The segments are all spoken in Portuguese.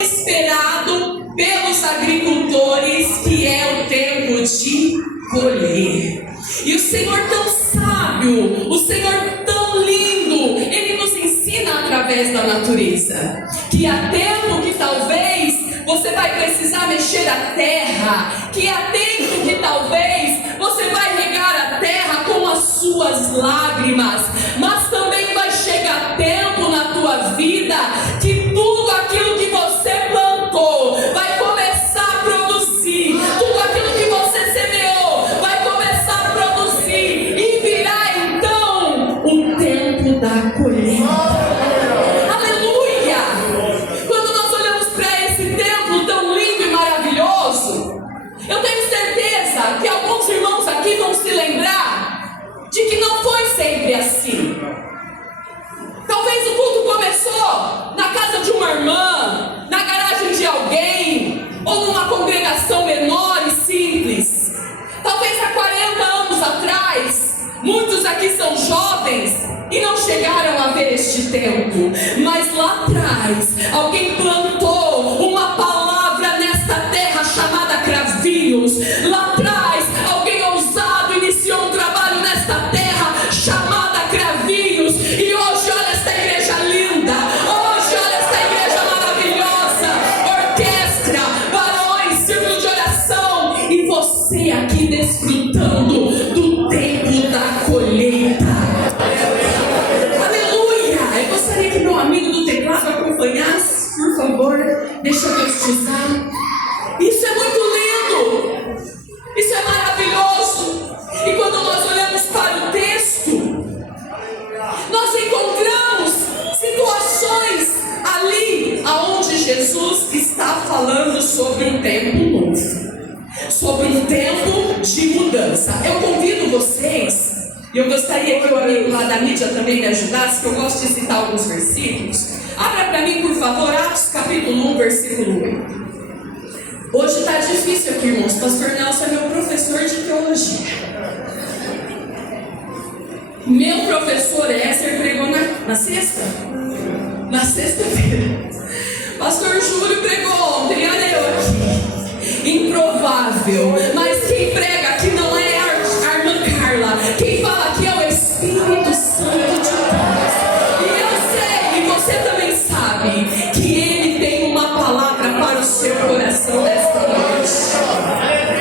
esperado pelos agricultores, que é o tempo de colher. E o Senhor tão sábio, o Senhor tão lindo, Ele nos ensina através da natureza, que há tempo que talvez você vai precisar mexer a terra, que há tempo que talvez você vai regar a terra com as suas lágrimas, mas também vai chegar tempo na tua vida que tudo aquilo que você plantou vai começar a produzir, tudo aquilo que você semeou vai começar a produzir, e virá então o tempo da colheita. Eu tenho certeza que alguns irmãos aqui vão se lembrar de que não foi sempre assim. Talvez o culto começou na casa de uma irmã, na garagem de alguém, ou numa congregação menor e simples. Talvez há 40 anos atrás, muitos aqui são jovens e não chegaram a ver este tempo. Mas lá atrás, alguém plantou uma palavra nesta terra chamada cravinhos. Lá atrás, alguém ousado iniciou um trabalho nesta terra chamada cravinhos. E hoje, olha esta igreja linda. Hoje, olha esta igreja maravilhosa. Orquestra, varões, círculo de oração. E você aqui desfrutando do tempo da colheita. Aleluia! Eu gostaria que meu amigo do teclado acompanhasse, por favor. Deixa Deus te usar. Isso é muito lindo, isso é maravilhoso. E quando nós olhamos para o texto, nós encontramos situações ali aonde Jesus está falando sobre um tempo novo, sobre um tempo de mudança. Eu convido vocês, e eu gostaria que o amigo lá da mídia também me ajudasse, que eu gosto de citar alguns versículos. Abra para mim, por favor, Atos capítulo 1, versículo 8. Hoje está difícil aqui, irmãos. Pastor Nelson é meu professor de teologia. Meu professor Ézer pregou na sexta? Na sexta-feira. Pastor Júlio pregou ontem, olha eu aqui. Improvável. Mas quem prega aqui não é a irmã Carla. Quem fala aqui é o Espírito Santo de Deus. E eu sei, e você também sabe, que Ele tem uma palavra para o seu coração nesta noite.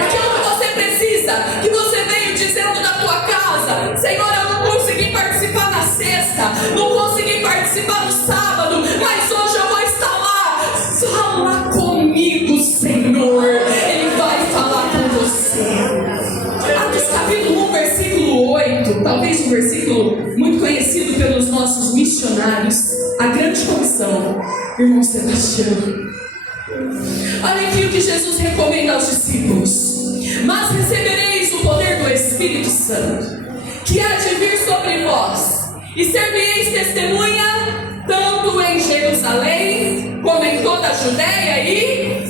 Aquilo que você precisa, que você veio dizendo da tua casa: Senhor, eu não consegui participar na sexta, não consegui participar no sábado, mas hoje eu vou estar lá. Fala comigo, Senhor. Ele vai falar com você. Atos capítulo 1, versículo 8, talvez um versículo muito conhecido pelos nossos missionários, a grande comissão, irmão Sebastião. Olha aqui o que Jesus recomenda aos discípulos: mas recebereis o poder do Espírito Santo, que há de vir sobre vós, e servireis testemunha tanto em Jerusalém como em toda a Judéia e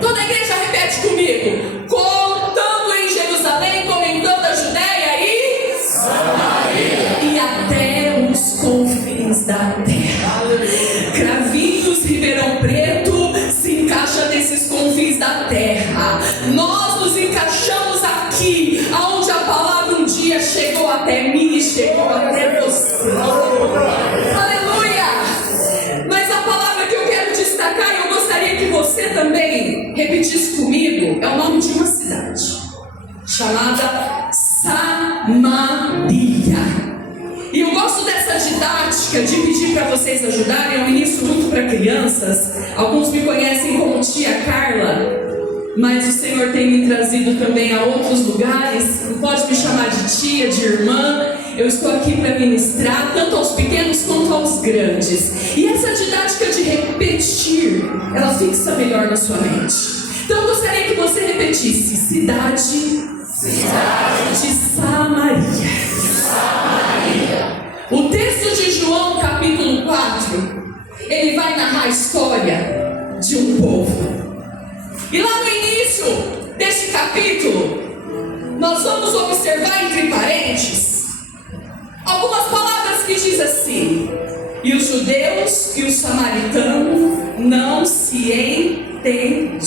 toda a igreja repete comigo: tanto em Jerusalém como em toda a Judéia e Samaria, e até os confins da terra. Cravinhos, Ribeirão Preto se encaixa nesses confins da terra. Nós nos encaixamos aqui, aonde a palavra um dia chegou até mim e chegou até você. Aleluia! Mas a palavra que eu quero destacar, e eu gostaria que você também repetisse comigo, é o nome de uma cidade chamada Samaria. E eu gosto dessa didática de pedir para vocês ajudarem. Eu ministro muito para crianças. Alguns me conhecem como tia Carla, mas o Senhor tem me trazido também a outros lugares. Não pode me chamar de tia, de irmã. Eu estou aqui para ministrar tanto aos pequenos quanto aos grandes. E essa didática de repetir, ela fixa melhor na sua mente. Então eu gostaria que você repetisse: cidade de Samaria. O texto de João capítulo 4, ele vai narrar a história de um povo. E lá no início deste capítulo, nós vamos observar entre parênteses algumas palavras que diz assim: e os judeus e os samaritanos não se entendiam.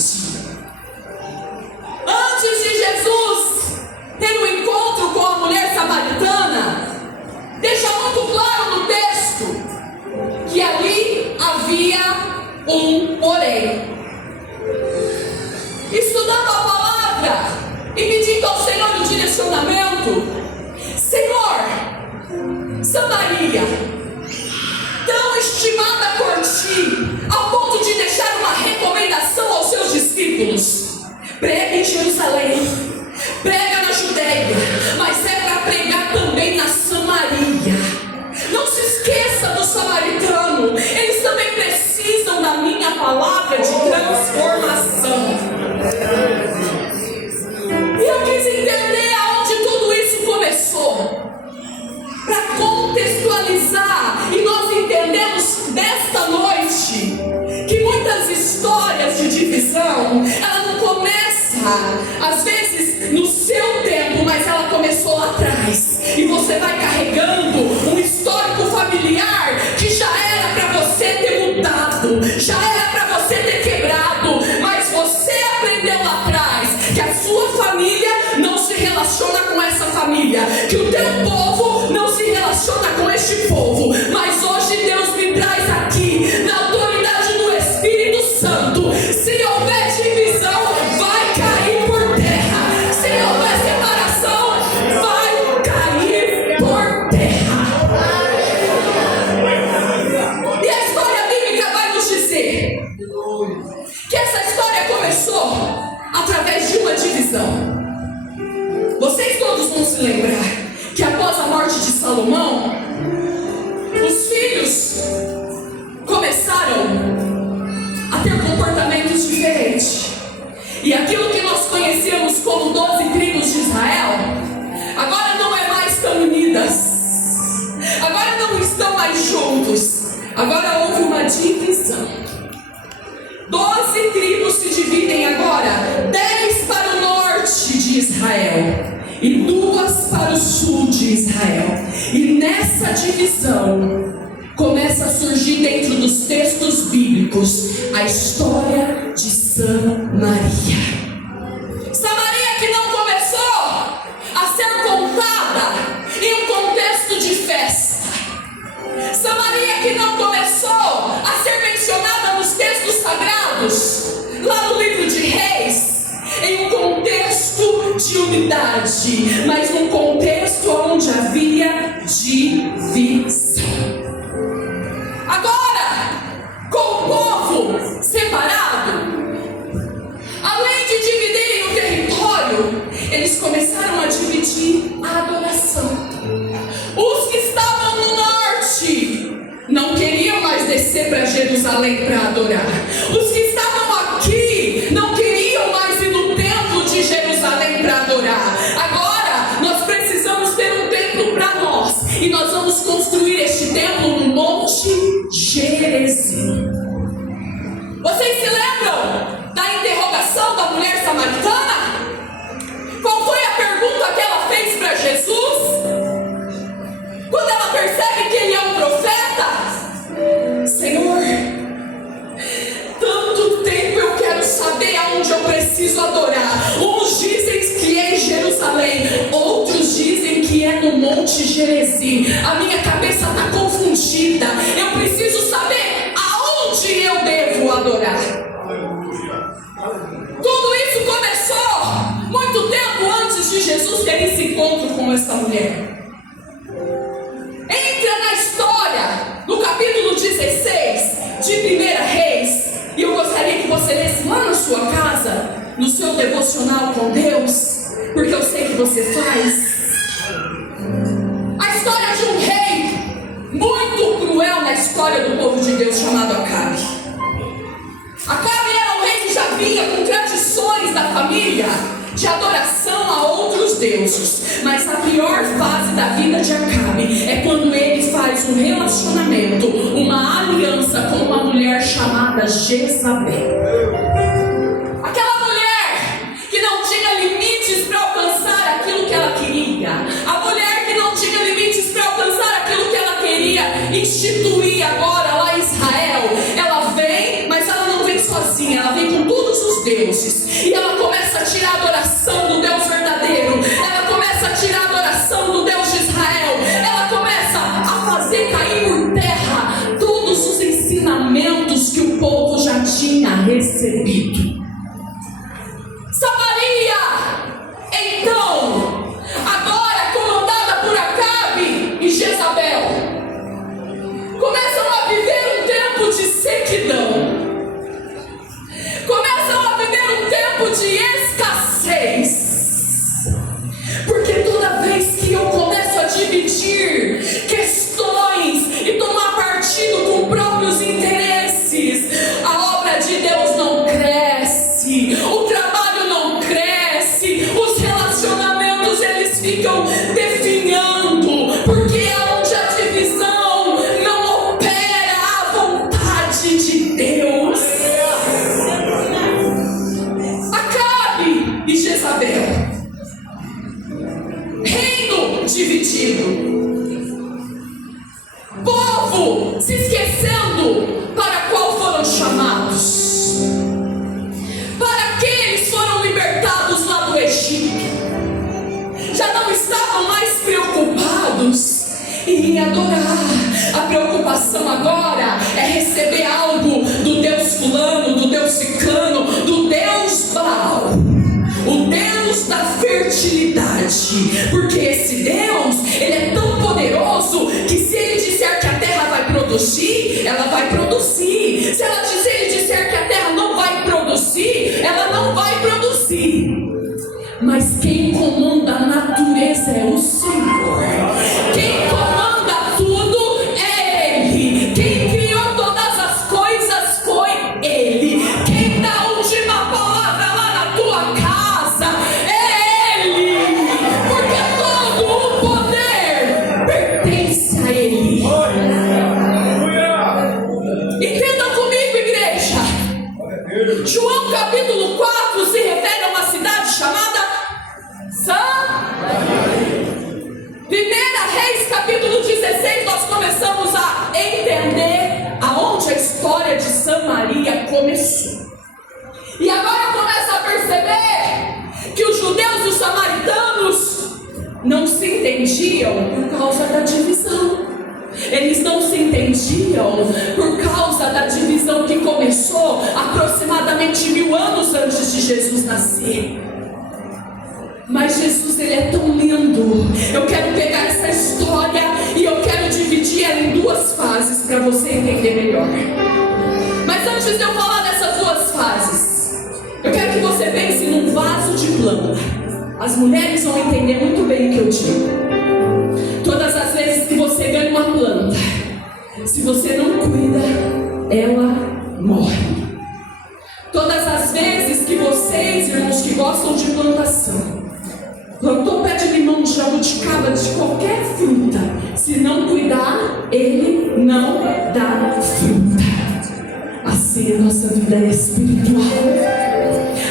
Antes de Jesus ter um encontro com a mulher samaritana, deixa muito claro no texto que ali havia um porém. Estudando a palavra e pedindo ao Senhor o direcionamento, Senhor, Samaria, tão estimada por ti, ao ponto de deixar uma recomendação aos seus discípulos: prega em Jerusalém, prega na Judeia, mas é para pregar também na Samaria. Não se esqueça do samaritano, eles também precisam da minha palavra de transformação. E eu quis entender aonde tudo isso começou, para contextualizar, e nós entendemos desta noite que muitas histórias de divisão, ela não começa às vezes no seu tempo, mas ela começou lá atrás, e você vai carregando um histórico familiar que já era para você ter mudado, já era para você ter quebrado, mas você aprendeu lá atrás que a sua família não se relaciona com essa família, que o teu povo não se relaciona com este povo. Mas hoje Deus me traz aqui, na autoridade do Espírito Santo: se houver divisão, vai cair por terra. Se houver separação, vai cair por terra. E a história bíblica vai nos dizer que essa história começou através de uma divisão. Vocês todos vão se lembrar que após a morte de Salomão, os filhos começaram a ter comportamentos diferentes. E aquilo que nós conhecíamos como 12 tribos de Israel, agora não é mais tão unidas, agora não estão mais juntos, agora houve uma divisão. 12 tribos se dividem agora, 10 para o norte de Israel e 2 para o sul de Israel. E nessa divisão começa a surgir dentro dos textos bíblicos a história de Samaria. Samaria que não começou a ser contada em um contexto de festa. Samaria que não começou a ser mencionada nos textos sagrados, lá no livro de Reis, em um contexto de unidade, mas num contexto onde havia divisão. Agora, com o povo separado, além de dividirem o território, eles começaram a dividir a adoração. Os que estavam no norte não queriam mais descer para Jerusalém para adorar. Os que estavam aqui não queriam mais ir no templo de Jerusalém para adorar. Agora nós precisamos ter um templo para nós, e nós vamos construir este templo no Monte Gerizim. Vocês se lembram da interrogação da mulher samaritana? Qual foi a pergunta que ela fez para Jesus? Quando ela percebe que ele é um profeta: Senhor, tanto tempo eu quero saber aonde eu preciso adorar. Uns dizem que é em Jerusalém, outros dizem que é no Monte Gerizim. A minha cabeça está confundida. Eu preciso saber aonde eu devo adorar. Tudo isso começou muito tempo antes de Jesus ter esse encontro com essa mulher. Entra na história, no capítulo 16 de 1 Reis, e eu gostaria que você lesse lá na sua casa, no seu devocional com Deus, porque eu sei que você faz. A história de um rei muito cruel na história do povo de Deus, chamado Acabe. Acabe era um rei que já vinha com tradições da família de adoração a outros deuses. Mas a pior fase da vida de Acabe é quando ele faz um relacionamento, uma aliança com uma mulher chamada Jezabel. Aquela mulher que não tinha limites para alcançar aquilo que ela queria. A mulher que não tinha limites para alcançar aquilo que ela queria instituir agora lá em Israel. Ela vem, mas deuses. E ela começa a tirar a adoração do Deus verdadeiro. Ela começa a tirar a adoração do Deus de Israel. Ela começa a fazer cair por terra todos os ensinamentos que o povo já tinha recebido. Samaria, então, agora comandada por Acabe e Jezabel, começam a viver um tempo de sequidão. Começam a viver um tempo de escassez. Porque toda vez que eu começo a dividir questões e tomar partido com próprios interesses, a obra de Deus não cresce, o trabalho não cresce, os relacionamentos eles ficam definhando, porque é onde a divisão não opera a vontade de Deus. Acabe e Jezabel, reino dividido, povo se esquecendo para qual foram chamados, para que eles foram libertados lá do Egito. Já não estavam mais preocupados em adorar. A preocupação agora é receber algo do Deus fulano, do Deus ciclano, do Deus Baal, o Deus da fertilidade. Porque esse Deus, ele é tão poderoso que se ele disser que a terra vai produzir, ela vai produzir. Se ele disser que a terra não vai produzir, ela não vai produzir. Mas quem comanda a natureza é o Senhor. Quem comanda tudo é Ele. Quem criou todas as coisas foi Ele. Quem dá a última palavra lá na tua casa é Ele. Porque todo o poder pertence a Ele. Entendam comigo, igreja. João capítulo 4 se refere a uma cidade chamada Samaria. 1 Reis capítulo 16 nós começamos a entender aonde a história de Samaria começou. E agora começa a perceber que os judeus e os samaritanos não se entendiam por causa da divisão. Eles não se entendiam por causa da divisão que começou aproximadamente 1000 anos antes de Jesus nascer. Mas Jesus, ele é tão lindo. Eu quero pegar essa história e eu quero dividir ela em duas fases para você entender melhor. Mas antes de eu falar dessas duas fases, eu quero que você pense num vaso de planta. As mulheres vão entender muito bem o que eu digo. Todas as vezes que você ganha uma planta, se você não cuida, ela morre. Todas as vezes que vocês, irmãos que gostam de plantação, plantou pé de limão, de jabuticaba, de qualquer fruta, se não cuidar, ele não dá fruta. Assim é a nossa vida espiritual.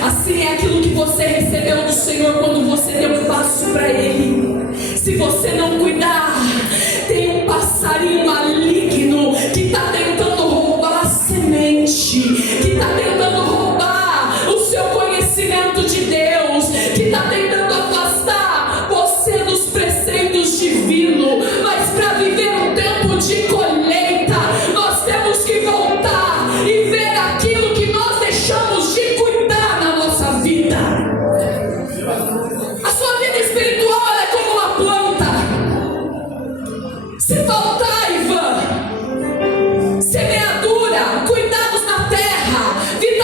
Assim é aquilo que você recebeu do Senhor quando você deu um passo para Ele. Se você não cuidar, tem um passarinho maligno que está tentando roubar a semente, que está tentando roubar o seu conhecimento de Deus, que está tentando afastar você dos preceitos divinos. Mas para viver um tempo de colheita, nós temos que voltar e ver aquilo que nós deixamos de cuidar na nossa vida. A sua vida espiritual é como uma planta. Se faltar, Ivan, semeadura, cuidados na terra, vida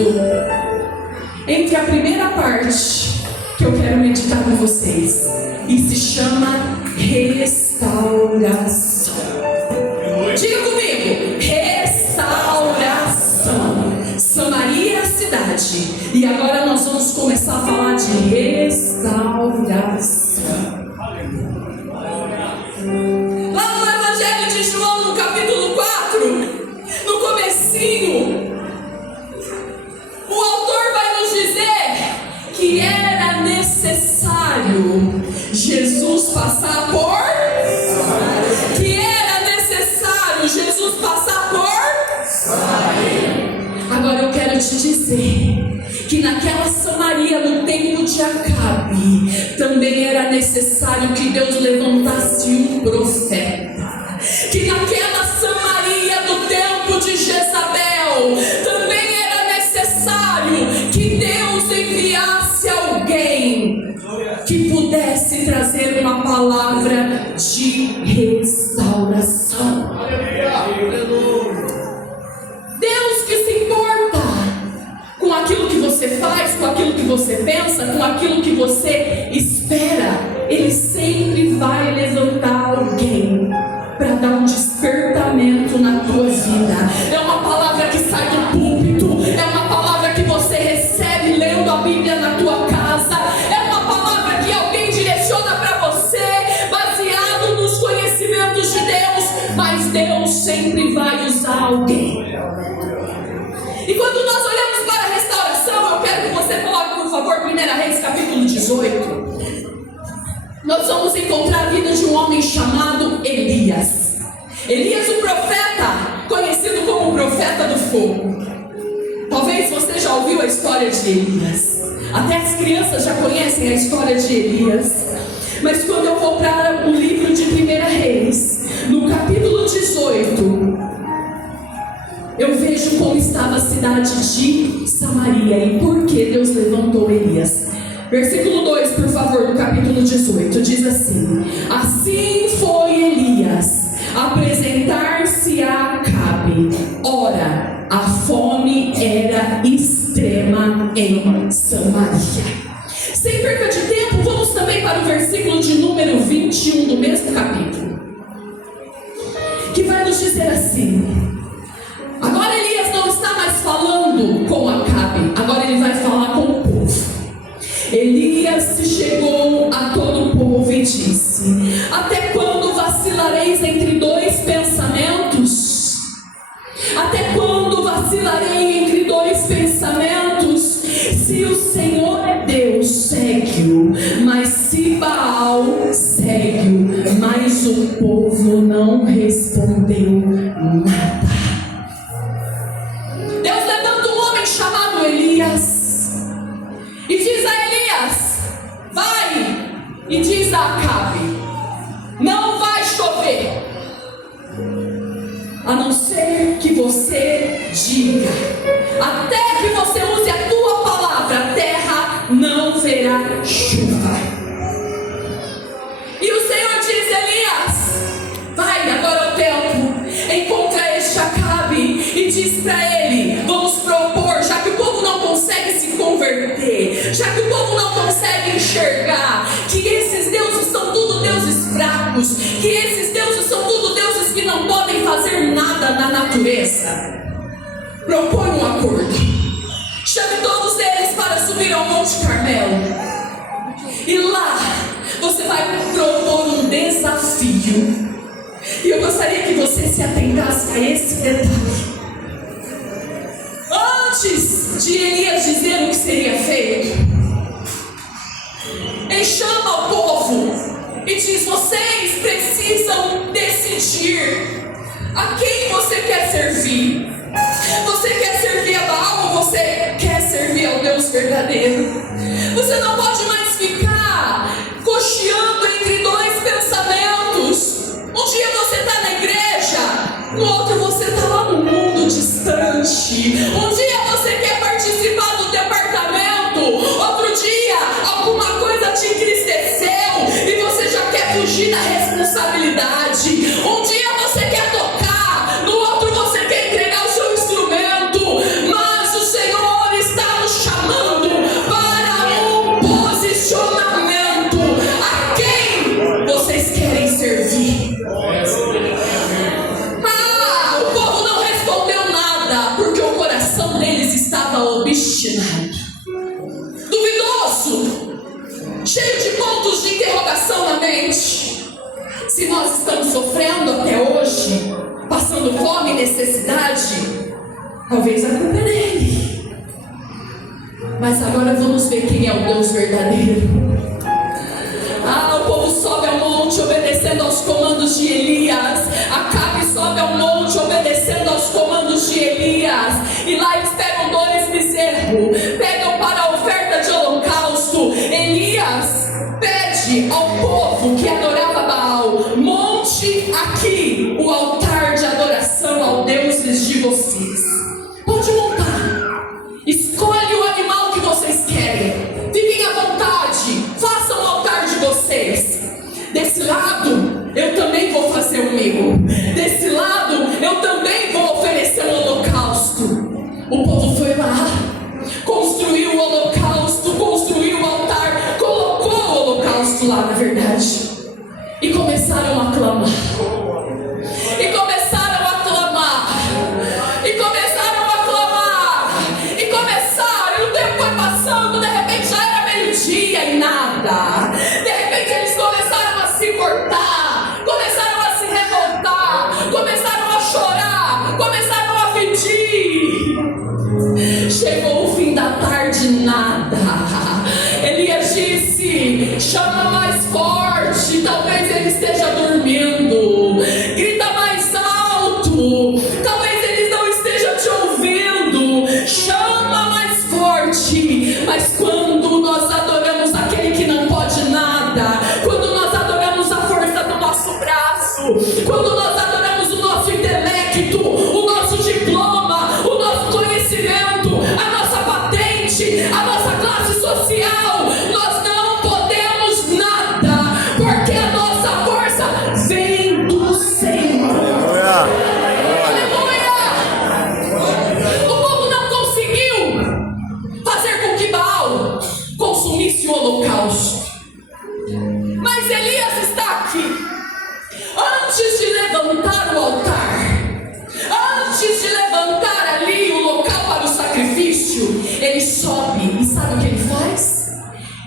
texto entre a primeira parte que eu quero meditar com vocês e se chama restauração. Diga comigo, restauração. Samaria é a cidade, e agora nós vamos começar a falar de restauração. Lá no Evangelho de João, no capítulo 4, no comecinho, o autor vai nos dizer que era necessário Jesus passar por... Que era necessário Jesus passar por... Agora eu quero te dizer que naquela Samaria, no tempo de Acabe, também era necessário que Deus levantasse um profeta. Que naquela Samaria do tempo de Jezabel, também era necessário que Deus enviasse alguém que pudesse trazer uma palavra de restauração. Deus que se importa com aquilo que você faz, com aquilo que você pensa, com aquilo que você espera, Ele sempre vai levantar alguém para dar um despertamento na tua vida. É uma palavra que sai do púlpito, é uma palavra que você recebe lendo a Bíblia na tua casa, é uma palavra que alguém direciona para você, baseado nos conhecimentos de Deus, mas Deus sempre vai usar alguém. E quando nós olhamos para a restauração, eu quero que você coloque, por favor, 1 Reis, capítulo 18. Nós vamos encontrar a vida de um homem chamado Elias. Elias, o profeta, conhecido como o profeta do fogo. Talvez você já ouviu a história de Elias. Até as crianças já conhecem a história de Elias. Mas quando eu vou para o livro de 1 Reis, no capítulo 18, eu vejo como estava a cidade de Samaria e por que Deus levantou Elias. Versículo 2, por favor, no capítulo 18, diz assim: assim foi Elias apresentar-se a Acabe. Ora, a fome era extrema em Samaria. Sem perca de tempo, vamos também para o versículo de número 21 do mesmo capítulo, que vai nos dizer assim: agora Elias não está mais falando com Acabe, agora ele vai falar com o povo. Elias se chegou a todo o povo e disse: até quando vacilareis entre dois pensamentos? Até quando vacilarei entre dois pensamentos? Se o Senhor é Deus, segue-o, mas se Baal, segue-o. Mas o povo não respondeu nada. Deus levanta um homem chamado Elias e diz a Elias: vai e diz a Acabe: não vai chover, a não ser que você diga. Até que você use a tua palavra, a terra não verá chuva. E o Senhor diz: Elias, vai, agora é o tempo, encontra este Acabe e diz para ele: vamos propor, já que o povo não consegue se converter, já que o povo não consegue enxergar que esses deuses são tudo deuses fracos, que esses deuses são tudo deuses que não podem fazer nada na natureza, propõe um acordo. Chame todos eles para subir ao Monte Carmelo, e lá você vai propor um desafio. E eu gostaria que você se atentasse a esse detalhe. Antes de Elias dizer o que seria feito, ele chama o povo e diz: vocês precisam decidir a quem você quer servir. Você quer servir a Baal ou você quer servir ao Deus verdadeiro? Você não pode mais ficar cocheando entre dois pensamentos. Um dia você está na igreja, no outro você está lá no mundo distante. Um dia você quer participar do departamento, outro dia alguma coisa te entristeceu e você já quer fugir da responsabilidade. Um dia você quer tocar, no outro você quer entregar o seu instrumento. Mas o Senhor estava obstinado, duvidoso, cheio de pontos de interrogação na mente. Se nós estamos sofrendo até hoje, passando fome e necessidade, talvez a culpa é dele. Mas agora vamos ver quem é o Deus verdadeiro. O povo sobe ao monte obedecendo aos comandos de Elias. Acabe sobe ao monte obedecendo aos comandos de Elias. E lá eles pegam 2 bezerros, pegam para a oferta de holocausto. Elias pede ao povo que adorava Baal: monte aqui o altar de adoração ao deuses de vocês. Pode montar, escolhe o animal que vocês querem, fiquem à vontade, façam o altar de vocês. Desse lado eu também vou fazer o meu, desse lado eu também vou oferecer um holocausto. O povo foi lá, construiu o holocausto, construiu o altar, colocou o holocausto lá, na verdade, e começaram a clamar. E começaram a clamar. E começaram a clamar. E começaram. E o tempo foi passando. De repente já era meio-dia e nada. De repente eles começaram a se cortar. Começaram a se revoltar. Começaram a chorar. Começaram a pedir. Chegou o fim da tarde, nada. Elias disse: chama mais forte. Talvez ele esteja dormindo. Grita mais alto. Talvez ele não esteja te ouvindo. Chama mais forte. Mas quando nós adoramos aquele que não pode nada, quando nós adoramos a força do nosso braço, quando nós adoramos o nosso intelecto, o nosso diploma, o nosso conhecimento, a nossa patente, a nossa classe social, nós não podemos nada, porque a nossa força vem do Senhor. Aleluia! O povo não conseguiu fazer com que Baal consumisse o holocausto. Mas Elias está aqui. Antes de levantar o altar, antes de levantar ali o local para o sacrifício, ele sobe e sabe o que ele faz?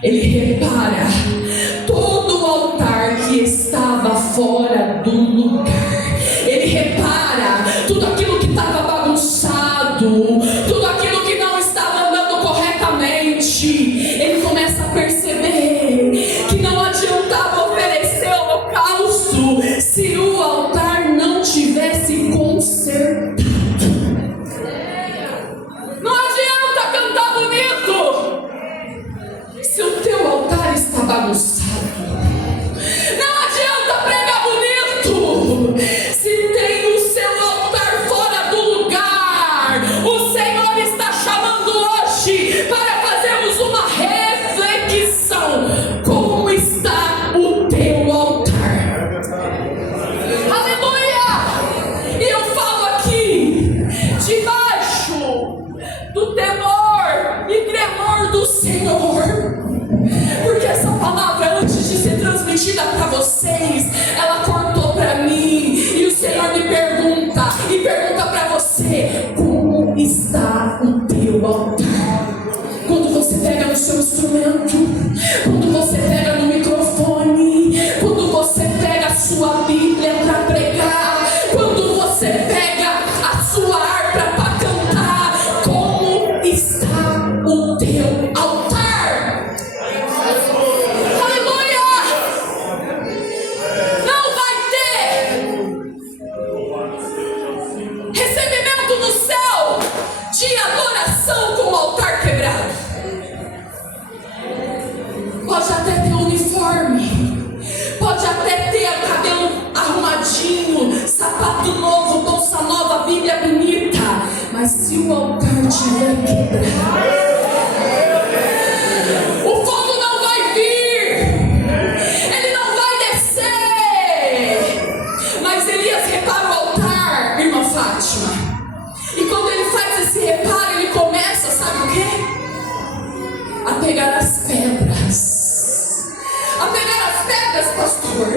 Ele repara todo o altar que estava fora do lugar. Ele repara tudo aquilo que estava bagunçado, tudo aquilo que não estava andando corretamente. Ele começa a perceber que não adiantava oferecer holocausto se o altar não tivesse consertado. Não adianta cantar bonito se o teu altar está bagunçado. Não adianta pregar bonito se tem o seu altar fora do lugar. O Senhor está chamando hoje para fazermos uma reflexão. Como está o teu altar? Aleluia! E eu falo aqui debaixo do temor e tremor do Senhor, porque essa palavra, antes de ser transmitida para vocês, ela cortou para mim. E o Senhor me pergunta, e pergunta para você: como está o teu altar? Quando você pega no seu instrumento, quando você pega no microfone, quando você pega a sua Bíblia para pregar, quando você pega a sua harpa para cantar, como está o teu altar? Aleluia! Não vai ter recebimento no céu de adoração com o altar quebrado. Pode até ter uniforme, pode até ter cabelo arrumadinho, sapato novo, bolsa nova, Bíblia bonita, mas se o altar tiver quebrado, o fogo não vai vir, ele não vai descer. Mas Elias repara o altar, irmã Fátima, e quando ele faz esse reparo, ele começa, sabe o quê? A pegar as pedras. A pegar as pedras, pastor.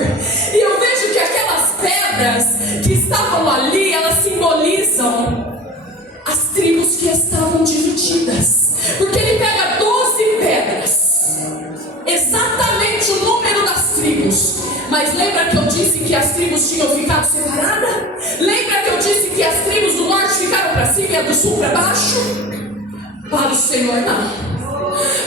E eu vejo que aquelas pedras que estavam ali, elas simbolizam a as tribos que estavam divididas. Porque ele pega 12 pedras, exatamente o número das tribos. Mas lembra que eu disse que as tribos tinham ficado separadas? Lembra que eu disse que as tribos do norte ficaram para cima e a do sul para baixo? Para o Senhor não.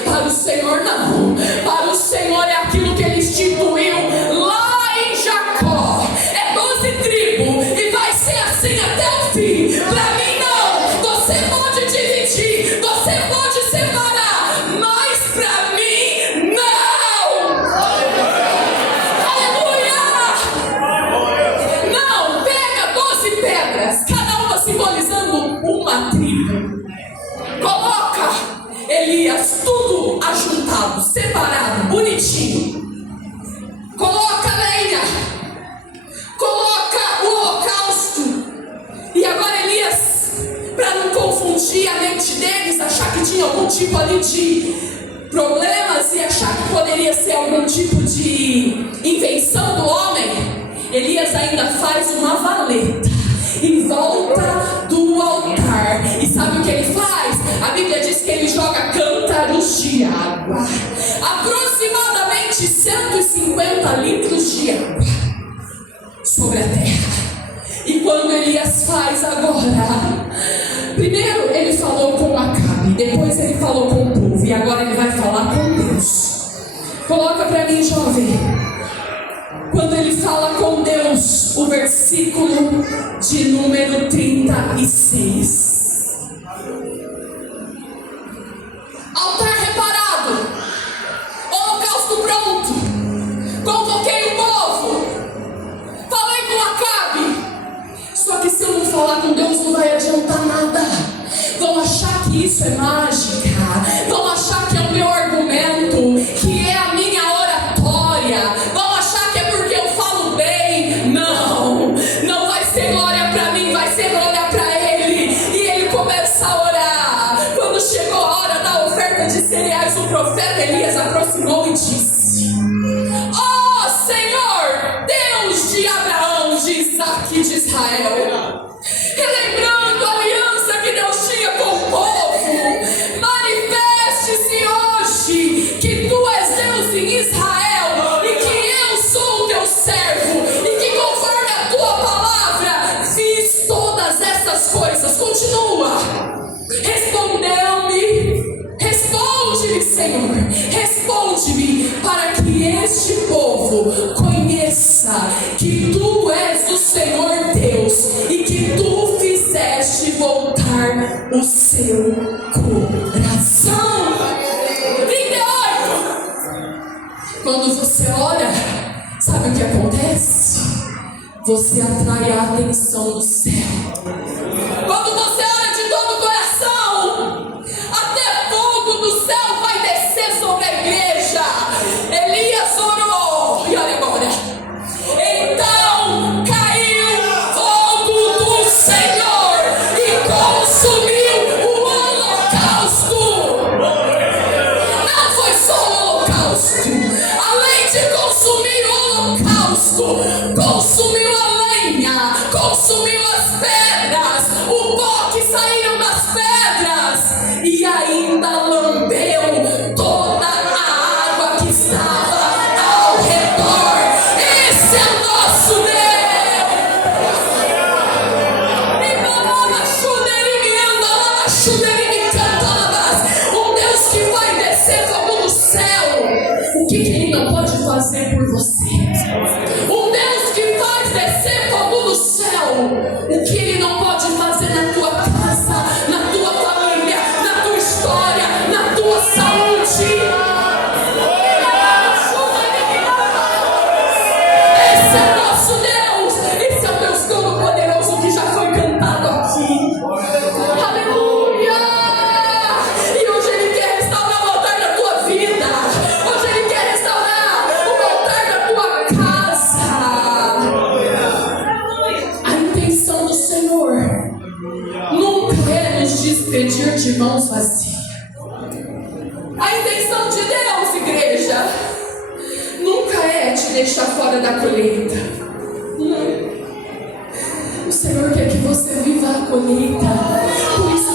Para o Senhor não. Para o Senhor é aquilo que Ele instituiu lá em Jacó. É 12 tribos e vai ser assim até o fim. Para mim não. Você pode dividir, você pode separar, mas para mim não. Aleluia! Não, pega 12 pedras, cada uma simbolizando uma tribo. Coloca Elias tudo ajuntado, separado, bonitinho. Coloca lenha, coloca o holocausto. E agora Elias, para não confundir a mente deles, achar que tinha algum tipo ali de problemas e achar que poderia ser algum tipo de invenção do homem, Elias ainda faz uma valeta em volta do altar. E sabe o que ele faz? A Bíblia diz que ele joga cântaros de água, aproximadamente 150 litros de água sobre a terra. E quando Elias faz agora, primeiro ele falou com Acabe, depois ele falou com o povo, e agora ele vai falar com Deus. Coloca para mim, jovem. Quando ele fala com Deus, o versículo de número 36. Altar reparado, holocausto pronto, convoquei o povo, falei com Acabe. Só que se eu não falar com Deus não vai adiantar nada. Vão achar que isso é mágica, vão achar que é o meu argumento, que é a minha oratória, vão achar que é porque eu falo bem. Não, não vai ser glória para mim, vai ser glória para Ele. E ele começa a orar. Quando chegou a hora da oferta de cereais, o profeta Elias aproximou e disse: ó Senhor, Deus de Abraão, de Isaac e de Israel, relembrando a aliança que Deus tinha com o povo, manifeste-se hoje que Tu és Deus em Israel e que eu sou o Teu servo e que conforme a Tua palavra fiz todas essas coisas. Continua. Responde-me, Senhor, responde-me, para que este povo conheça que Tu és o Senhor Deus e que Tu fizeste voltar o seu coração. 38. Quando você ora, sabe o que acontece? Você atrai a atenção do céu. Quando você ora de todo o coração, até fogo do céu vai descer sobre a igreja. Elias orou, e olha agora. Então caiu fogo do Senhor e consumiu o holocausto. Não foi só o holocausto. Além de consumir o holocausto, consumiu a lenha, consumiu as pedras, o pó que saíram das pedras, e ainda lambeu toda a água que estava ao redor. Esse é o nosso Deus. Um Deus que vai descer fogo do céu. O que Ele não pode fazer por você? Um Deus que faz descer fogo do céu. O que Ele não pode fazer na tua casa, na tua família, na tua história, na tua saúde. Esse é o nosso Deus. Esse é o Deus Todo-Poderoso que já foi cantado aqui. Aleluia! E hoje Ele quer restaurar o altar da tua vida. Hoje Ele quer restaurar o altar da tua casa. A intenção do Senhor nunca é nos despedir de mãos vazias. A intenção de Deus, igreja, nunca é te deixar fora da colheita. O Senhor quer que você viva a colheita. Por isso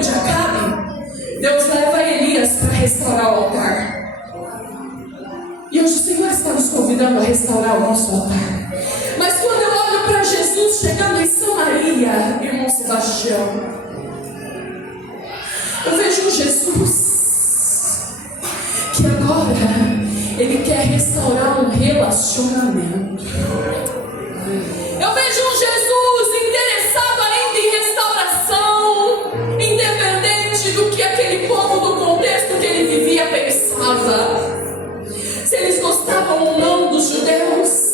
de Acabe, Deus leva Elias para restaurar o altar. E hoje o Senhor está nos convidando a restaurar o nosso altar. Mas quando eu olho para Jesus chegando em Samaria, irmão Sebastião, eu vejo um Jesus que agora Ele quer restaurar um relacionamento. Eu vejo um Jesus interessado ainda em restauração, independente do que aquele povo, do contexto que ele vivia, pensava. Se eles gostavam ou não dos judeus.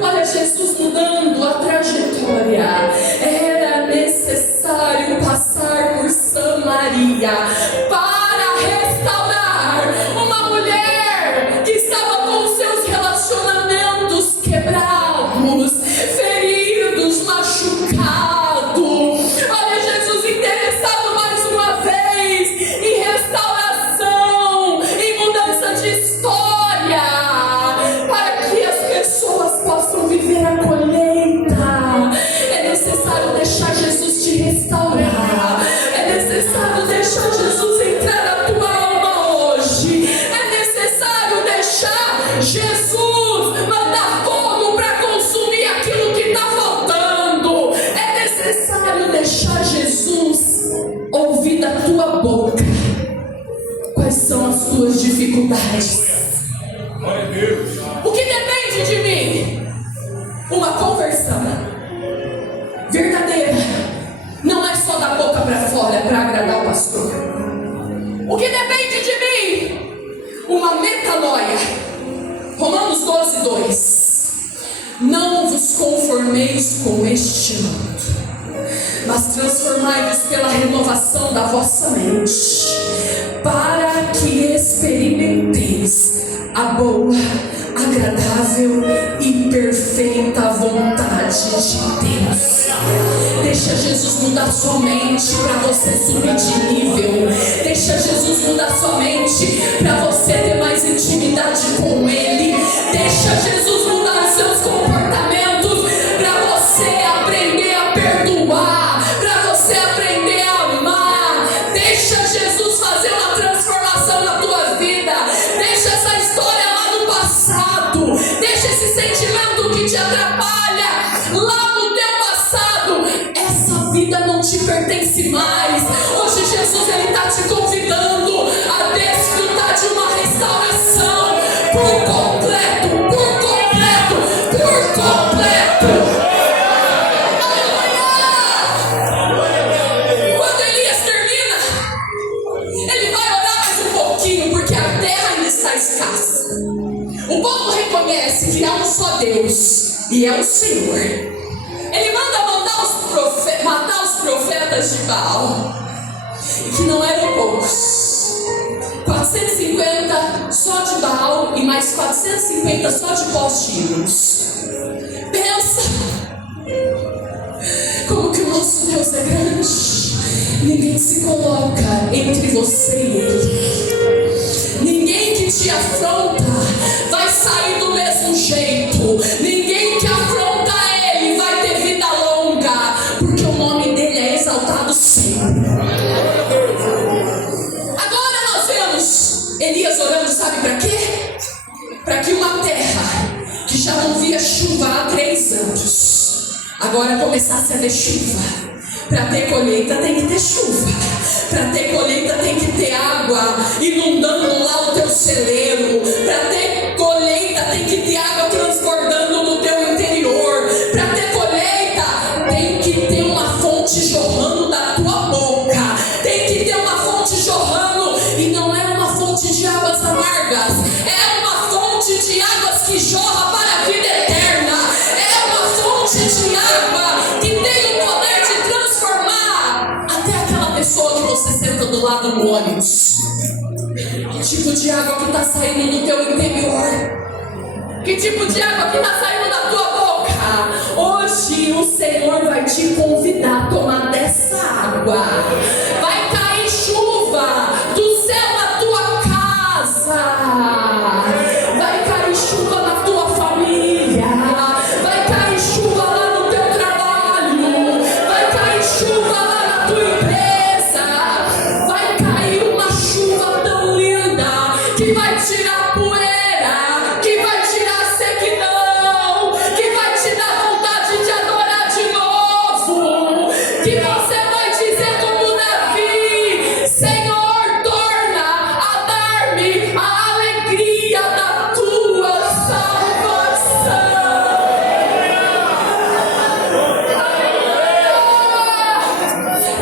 Olha, Jesus mudando a trajetória. Era necessário passar por Samaria para restaurar uma mulher que estava com seus relacionamentos quebrados, feridos, machucados. Olha, Jesus interessado mais uma vez em restauração, em mudança de história, para que as pessoas possam viver a colheita. É necessário deixar Jesus te restaurar. É necessário deixar Jesus entrar na tua alma hoje. É necessário deixar Jesus mandar fogo para consumir aquilo que está faltando. É necessário deixar Jesus ouvir da tua boca quais são as tuas dificuldades. O que depende de mim? Uma conversão verdadeira. Não é só da boca para fora para agradar o pastor. O que depende de mim? Uma metanoia. Romanos 12:2. Não vos conformeis com este mundo, mas transformai-vos pela renovação da vossa mente, para que experimenteis a boa, agradável e perfeita vontade de Deus. Deixa Jesus mudar sua mente para você subir de nível. Deixa Jesus mudar sua mente para você ter mais intimidade com Ele. Deixa Jesus mudar os seus comportamentos para você aprender a perdoar, para você aprender a amar. Deixa Jesus fazer uma transformação na tua vida. Deixa essa história lá no passado. Deixa esse sentimento que te atrapalha lá no teu passado. Essa vida não te pertence mais. Hoje Jesus está te convidando a desfrutar de uma restauração por completo, por completo, por completo. Aleluia! Quando Elias termina, ele vai orar mais um pouquinho, porque a terra ainda está escassa. O povo reconhece que há um só Deus, e é o Senhor. Ele manda matar os profetas de Baal, que não eram poucos. 450 só de Baal e mais 450 só de postíbulos. Pensa como que o nosso Deus é grande. Ninguém se coloca entre você e Ele. Ninguém que te afronta vai sair do mesmo jeito. Ninguém que afronta Ele vai ter vida longa, porque o nome dele é exaltado sempre. Agora nós vemos Elias orando, sabe para quê? Para que uma terra que já não via chuva há 3 anos, agora começasse a ver chuva. Para ter colheita tem que ter chuva. Para ter colheita tem que ter água inundando lá o teu celeiro. Para ter colheita tem que ter água transbordando no teu interior. Para ter colheita tem que ter uma fonte jorrando da tua boca. Tem que ter uma fonte jorrando, e não é uma fonte de águas amargas. É uma fonte de águas que jorra para a vida eterna. É uma fonte de água que tem o poder de transformar até aquela pessoa que você senta do lado no ônibus. Que tipo de água que está saindo do teu interior? Que tipo de água que está saindo da tua boca? Hoje o Senhor vai te convidar a tomar dessa água. Vai cair chuva do céu na tua casa. Vai cair chuva na tua família. Vai cair chuva lá no teu trabalho. Vai cair chuva lá na tua empresa.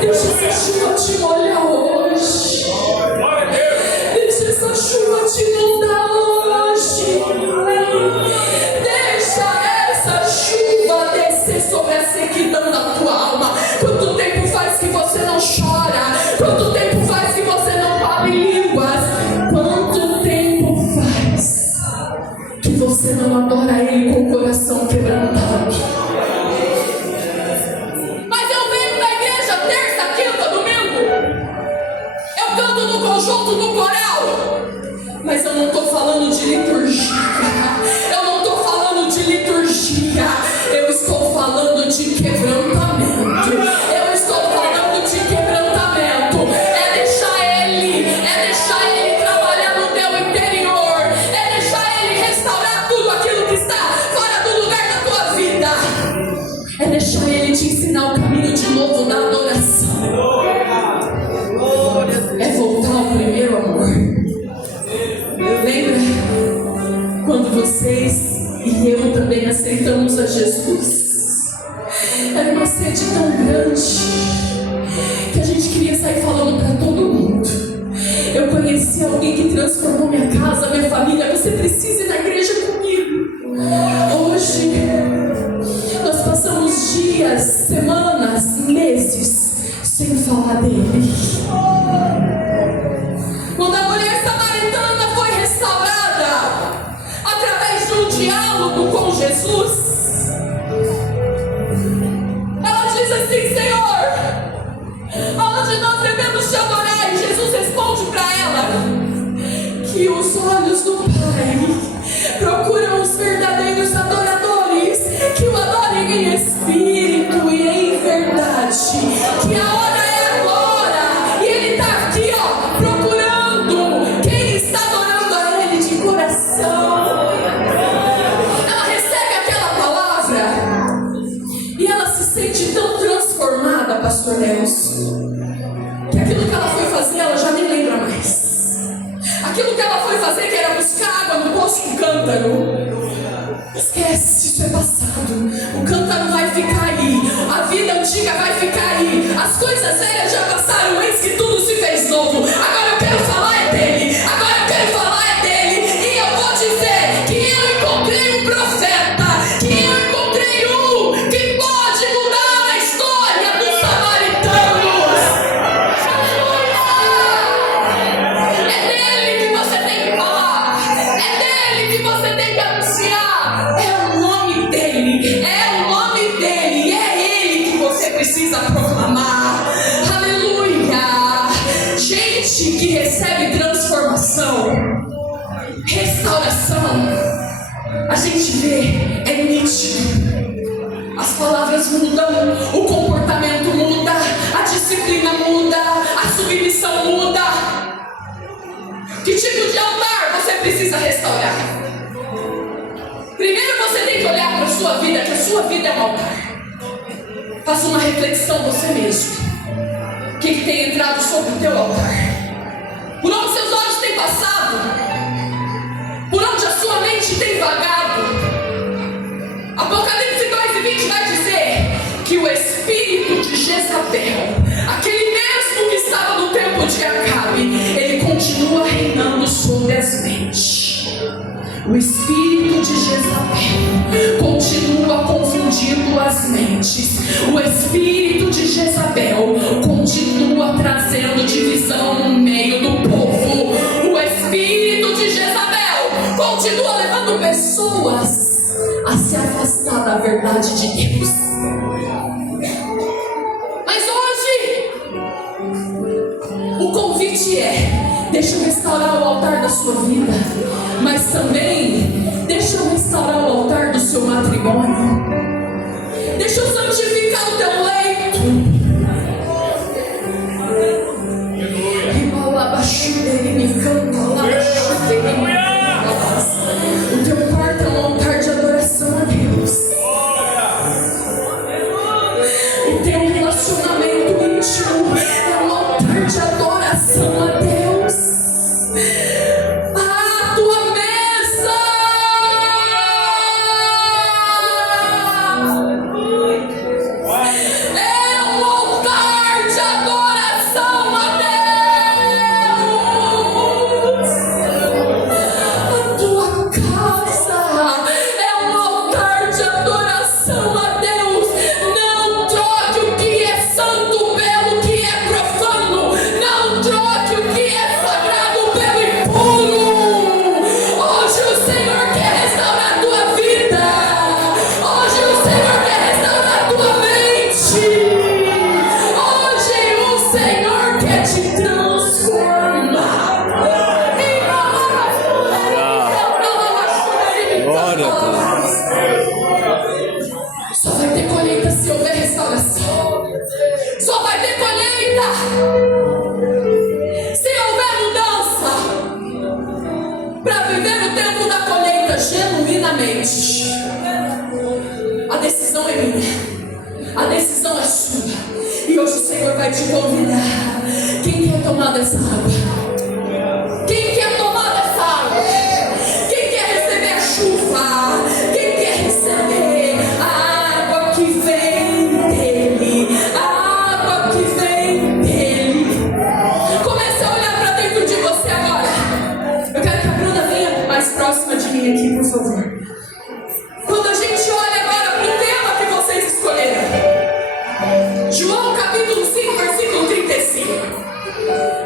Deixa essa chuva te molhar hoje. Deixa essa chuva te inundar hoje. Deixa essa chuva descer sobre a sequidão da tua alma. Quanto tempo faz que você não chora? Quanto tempo faz que você não fala em línguas? Quanto tempo faz que você não adora Ele com o coração quebrantado? Mas eu venho na igreja terça, quinta, domingo. Eu canto no conjunto, no coral. Mas eu não estou falando de liturgia. Eu não estou falando de liturgia. Eu estou falando de quebrantamento. Eu estou falando de quebrantamento. É deixar Ele trabalhar no teu interior. É deixar Ele restaurar tudo aquilo que está fora do lugar da tua vida. É deixar Ele te ensinar o caminho de novo da adoração. É voltar ao primeiro amor. Lembra quando vocês e eu também aceitamos a Jesus? Era uma sede tão grande que a gente queria sair falando para todo mundo. Eu conheci alguém que transformou minha casa, minha família. Você precisa ir na igreja comigo. Hoje nós passamos dias, semanas, meses sem falar dele. Quando a mulher samaritana foi restaurada através de um diálogo com Jesus, ela diz assim: Senhor, aonde nós devemos te adorar? E Jesus responde para ela que os olhos do Pai procuram os verdadeiros adoradores, que o adorem em espírito e em verdade, que a hora é agora. E Ele está aqui, ó, procurando quem está adorando a Ele de coração. Ela recebe aquela palavra e ela se sente tão transformada, pastor Nelson, que aquilo que ela foi fazer ela já nem lembra mais. Aquilo que ela foi fazer, que era buscar água no poço do cântaro, esquece, isso é passado. O cântaro vai ficar aí, a vida antiga vai ficar aí, as coisas velhas já passaram, eis que tudo se fez novo. Agora eu quero falar é dele, agora eu quero falar é dele. E eu vou dizer que eu encontrei um profeta, que eu encontrei um que pode mudar a história dos samaritanos. Aleluia! É dele que você tem que falar, é dele que você tem que anunciar. É o nome dele, é o nome dele, é ele que você precisa proclamar. Aleluia! Gente que recebe transformação, restauração, a gente vê, é nítido. As palavras mudam, o comportamento muda, a disciplina muda, a submissão muda. Que tipo de altar você precisa restaurar? Primeiro você tem que olhar para a sua vida, que a sua vida é um altar. Faça uma reflexão você mesmo. O que tem entrado sobre o teu altar? Por onde seus olhos têm passado? Por onde a sua mente tem vagado? Apocalipse 2:20 vai dizer que o espírito de Jezabel, aquele mesmo que estava no tempo de Acabe, ele continua reinando sobre as mentes. O espírito de Jezabel continua confundindo as mentes. O espírito de Jezabel continua trazendo divisão no meio do povo. O espírito de Jezabel continua levando pessoas a se afastar da verdade de Deus. Mas hoje o convite é: deixa eu restaurar o altar da sua vida, mas também deixa eu restaurar o altar do seu matrimônio. Deixa eu santificar o teu leito. O teu quarto é um altar de adoração a Deus. O teu relacionamento íntimo é um altar de adoração a Deus. A tua mesa Senhor quer te transformar. Glória a Deus. Só vai ter colheita se houver restauração. Só vai ter colheita se houver mudança. Para viver o tempo da colheita genuinamente. A decisão é minha. A decisão é sua. E hoje o Senhor vai te convidar. Quem quer tomar dessa água? Quem quer tomar dessa água? Quem quer receber a chuva? Quem quer receber a água que vem dele? A água que vem dele. Comece a olhar para dentro de você agora. Eu quero que a Bruna venha mais próxima de mim aqui, por favor. Quando a gente olha agora para o tema que vocês escolheram, João capítulo 5, versículo 35.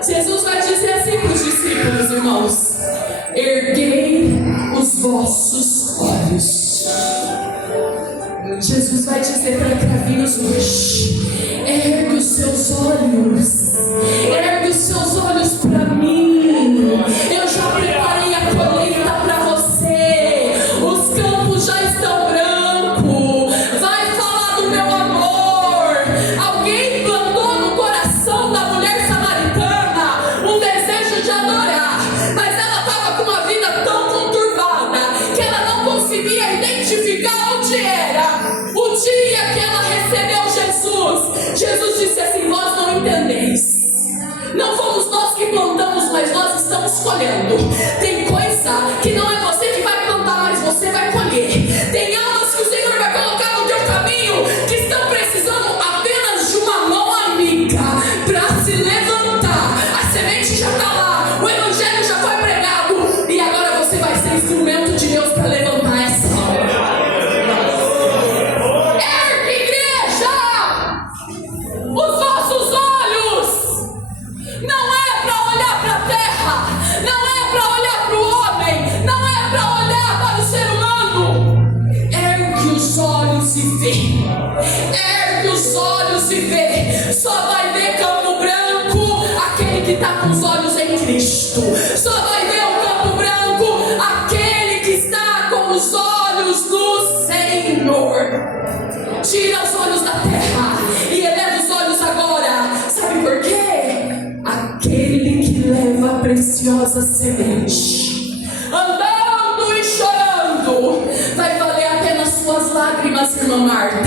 Jesus vai dizer assim para os discípulos, irmãos: erguei os vossos olhos. Jesus vai dizer para Cravinhos hoje: ergue os seus olhos. Ergue os seus olhos para mim. Eu já preparei a colheita para você. Os campos já estão brancos. Vai falar do meu amor. Alguém plantou no coração da mulher samaritana um desejo de adorar, mas ela estava com uma vida tão conturbada que ela não conseguia identificar onde era. O dia que ela recebeu Jesus, Jesus disse assim: vós não entendeis. Não fomos nós que plantamos, mas nós estamos colhendo. Tem coisa que não é você que vai plantar, mas você vai colher. Tem almas que o Senhor vai colocar no teu caminho que estão precisando apenas de uma mão amiga para se levantar. A semente já está lá, o evangelho já foi pregado e agora você vai ser instrumento de Deus para levantar essa alma. Ergue, igreja, os vossos olhos. Não é para olhar para a terra, não é para olhar para o homem, não é para olhar para o ser humano. Ergue os olhos e vê. Ergue os olhos e vê. Só vai ver Campo Branco aquele que está com os olhos em Cristo. Só vai ver o Campo Branco aquele que está com os olhos no Senhor. Tira os olhos da terra e eleva os olhos agora. Sabe por quê? Aquele que leva a preciosa semente, andando e chorando, vai valer a pena suas lágrimas, irmã Marta.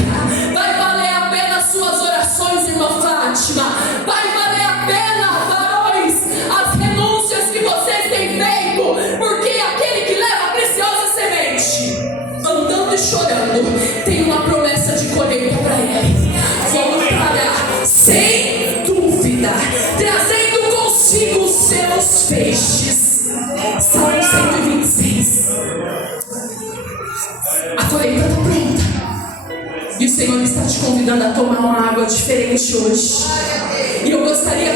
Vai valer a pena suas orações, irmã Fátima. Vai valer a pena, varões, as renúncias que vocês têm feito, porque aquele que leva a preciosa semente, andando e chorando, tem uma promessa de colheita para ele. Voltará sem dúvida, trazendo consigo os seus feixes. Salmo 126. A colheita está pronta. E o Senhor está te convidando a tomar uma água diferente hoje. E eu gostaria